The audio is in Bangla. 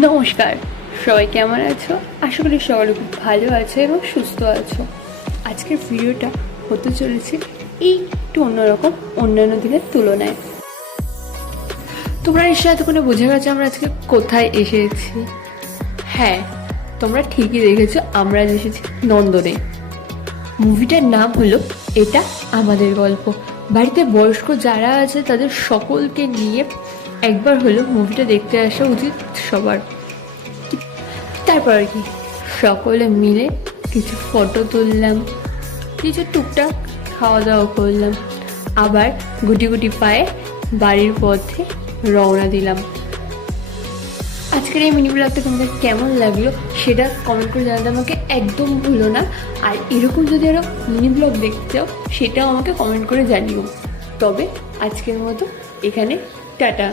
নমস্কার, সবাই কেমন আছো? আশা করি সবাই খুব ভালো আছো এবং সুস্থ আছো। আজকের ভিডিওটা হতে চলেছে একটু অন্যরকম, অন্যান্য দিনের তুলনায়। তোমরা নিশ্চয়ই এতক্ষণে বুঝে গেছো আমরা আজকে কোথায় এসেছি। হ্যাঁ, তোমরা ঠিকই দেখেছো, আমরা এসেছি নন্দনে। মুভিটার নাম হলো এটা আমাদের গল্প। বাড়িতে বয়স্ক যারা আছে তাদের সকলকে নিয়ে একবার হলো মুভিটা দেখতে আসা উচিত সবার। তারপর আর কি, সকলে মিলে কিছু ফটো তুললাম, কিছু টুকটাক খাওয়া দাওয়া করলাম, আবার গুটি গুটি পায়ে বাড়ির পথে রওনা দিলাম। আজকের এই মিনি ব্লগটা তোমাদের কেমন লাগলো সেটা কমেন্ট করে জানাতে আমাকে একদম ভুলো না। আর এরকম যদি আরও মিনি ব্লগ দেখতে চাও সেটাও আমাকে কমেন্ট করে জানিও। তবে আজকের মতো এখানে টাটা।